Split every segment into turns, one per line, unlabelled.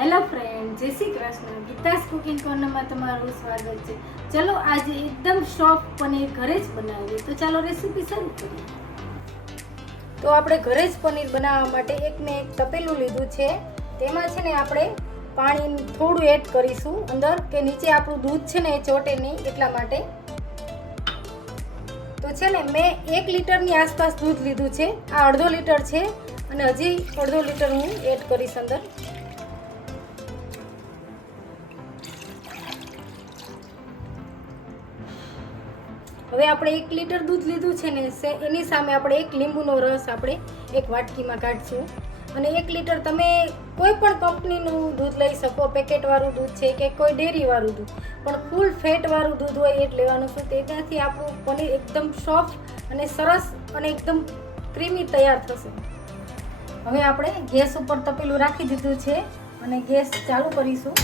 Hello friend જય Shri Krishna. Geeta's cooking કોર્નરમાં તમારું સ્વાગત છે. ચલો આજે એકદમ સોફ્ટ પનીર ઘરે જ બનાવીએ. તો ચાલો રેસીપી શરૂ કરીએ. તો આપણે ઘરે જ પનીર બનાવવા માટે એક મેં એક તપેલું લીધું છે. તેમાં છે ને આપણે પાણી થોડું એડ કરીશું અંદર, કે નીચે આપણું દૂધ છે ને એ ચોટે નહીં એટલા માટે. તો છે ને મેં એક લીટરની આસપાસ દૂધ લીધું છે. આ અડધો લીટર છે અને હજી અડધો લીટર હું એડ કરીશ અંદર. હવે આપણે એક લીટર દૂધ લીધું છે ને એની સામે આપણે એક લીંબુનો રસ આપણે એક વાટકીમાં કાઢશું. અને એક લીટર તમે કોઈ પણ કંપનીનું દૂધ લઈ શકો, પેકેટવાળું દૂધ છે કે કોઈ ડેરીવાળું દૂધ. પણ ફૂલ ફેટવાળું દૂધ હોય એ જ લેવાનું છે. તેનાથી આપણું પનીર એકદમ સોફ્ટ અને સરસ અને એકદમ ક્રીમી તૈયાર થશે. હવે આપણે ગેસ ઉપર તપેલું રાખી દીધું છે અને ગેસ ચાલુ કરીશું.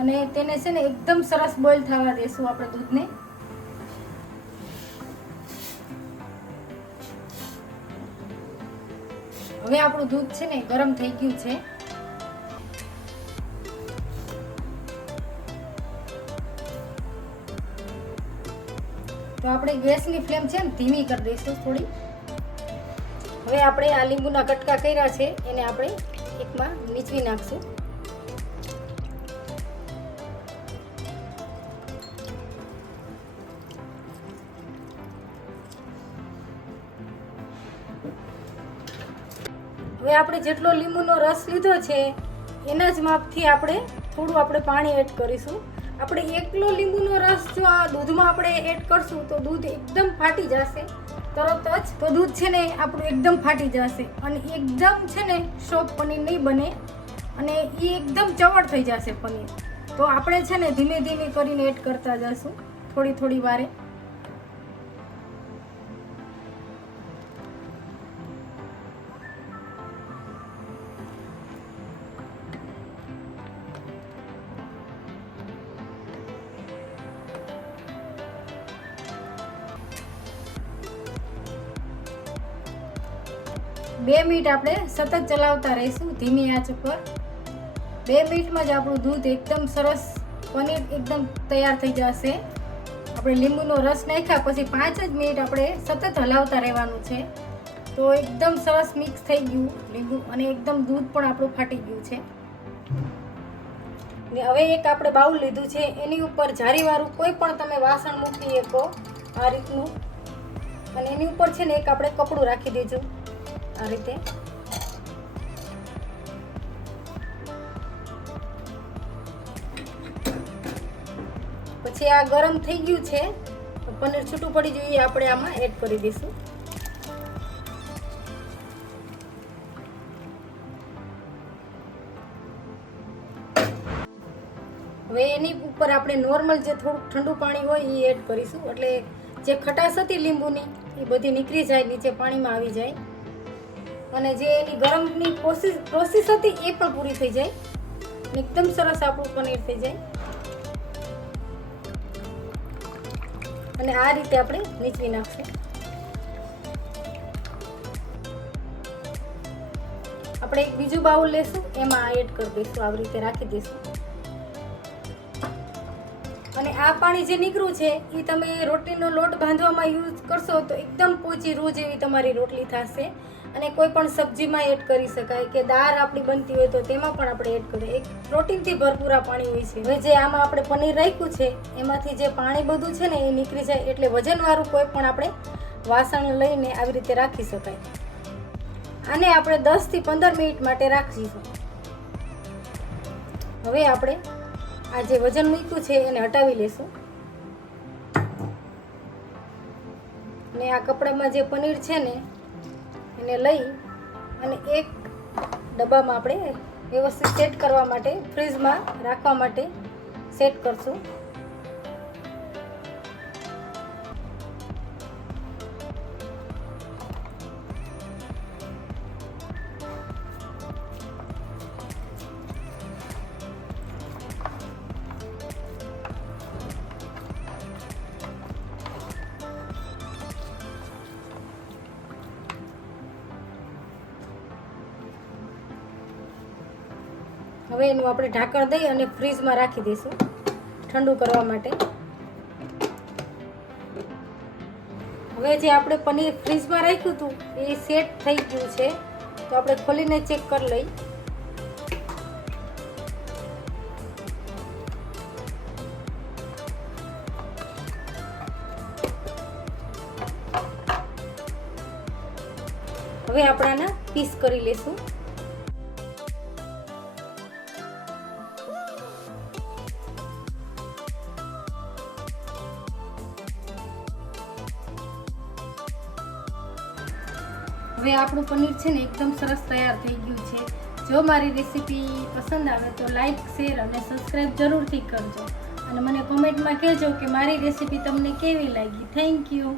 અને તેને છે ને એકદમ સરસ બોઇલ થવા દેશું આપણે દૂધને. હવે આપણું દૂધ છે ને ગરમ થઈ ગયું છે. તો આપણે ગેસની ફ્લેમ છે ને ધીમી કરી દઈશું થોડી. હવે આપણે આ લીંબુના કટકા કર્યા છે, એને આપણે એકમાં નીચવી નાખશું. હવે આપણે જેટલો લીંબુનો રસ લીધો છે, એના જ માપથી આપણે થોડું આપણે પાણી એડ કરીશું. આપણે એકલો લીંબુનો રસ જો આ દૂધમાં આપણે એડ કરશું, તો દૂધ એકદમ ફાટી જશે. તરત જ તો દૂધ છે ને આપણું એકદમ ફાટી જશે અને એકદમ છે ને સોફ્ટ પનીર નહીં બને અને એ એકદમ ચવડ થઈ જશે પનીર. તો આપણે છે ને ધીમે ધીમે કરીને એડ કરતા જશું, થોડી થોડી વારે. બે મિનિટ આપણે સતત ચલાવતા રહીશું ધીમી આંચ પર. બે મિનિટમાં જ આપણું દૂધ એકદમ સરસ પનીર એકદમ તૈયાર થઈ જશે. આપણે લીંબુનો રસ નાખ્યા પછી પાંચ જ મિનિટ આપણે સતત હલાવતા રહેવાનું છે. તો એકદમ સરસ મિક્સ થઈ ગયું લીંબુ અને એકદમ દૂધ પણ આપણું ફાટી ગયું છે. ને હવે એક આપણે બાઉલ લીધું છે. એની ઉપર જારીવાળું કોઈ પણ તમે વાસણ મૂકી શકો આ રીતનું. અને એની ઉપર છે ને એક આપણે કપડું રાખી દેજો. આ રીતે. પછી આ ગરમ થઈ ગયું છે. પનીર છૂટું પડી જોઈએ આપણે આમાં એડ કરી દઈશું. હવે એની ઉપર આપણે નોર્મલ જે થોડુંક ઠંડુ પાણી હોય એ એડ કરીશું. એટલે જે ખટાશ હતી લીંબુની, એ બધી નીકળી જાય, નીચે પાણીમાં આવી જાય. અને જે એની ગરમની પ્રોસેસ પ્રોસેસ હતી એ પણ પૂરી થઈ જાય. એકદમ સરસ આપણું પનીર થઈ જાય. અને આ રીતે આપણે નીચવી નાખશું. આપણે એક બીજું બાઉલ લેશું, એમાં એડ કરી દઈશું, આવી રીતે રાખી દઈશું. અને આ પાણી જે નીકળ્યું છે એ તમે રોટલીનો લોટ બાંધવામાં યુઝ કરશો તો એકદમ પોચી રૂ જેવી તમારી રોટલી થશે. અને કોઈ પણ સબ્જીમાં એડ કરી શકાય કે દાળ આપણી બનતી હોય તો તેમાં પણ આપણે એડ કરીએ. એક પ્રોટીનથી ભરપૂર આ પાણી હોય છે. હવે જે આમાં આપણે પનીર રાખ્યું છે, એમાંથી જે પાણી બધું છે ને એ નીકળી જાય એટલે વજનવાળું કોઈ પણ આપણે વાસણ લઈને આવી રીતે રાખી શકાય. આને આપણે દસથી પંદર મિનિટ માટે રાખીશું. હવે આપણે આ જે વજન મૂક્યું છે, એને હટાવી લેશું. ને આ કપડામાં જે પનીર છે ને, એને લઈ અને એક ડબ્બામાં આપણે વ્યવસ્થિત સેટ કરવા માટે, ફ્રીજમાં રાખવા માટે સેટ કરશું. હવે એનું આપણે ઢાંકણ દઈ અને ફ્રીજમાં રાખી દઈશું ઠંડુ કરવા માટે. હવે જે આપણે પનીર ફ્રીજમાં રાખ્યું હતું, એ સેટ થઈ ગયું છે. તો આપણે ખોલીને ચેક કરી લઈ. હવે આપણે આના પીસ કરી લેશું હવે આપણું પનીર છે ને એકદમ સરસ તૈયાર થઈ ગયું છે. જો મારી રેસીપી પસંદ આવે તો લાઈક, શેર અને સબસ્ક્રાઈબ જરૂરથી કરજો. અને મને કોમેન્ટમાં કહેજો કે મારી રેસીપી તમને કેવી લાગી. Thank you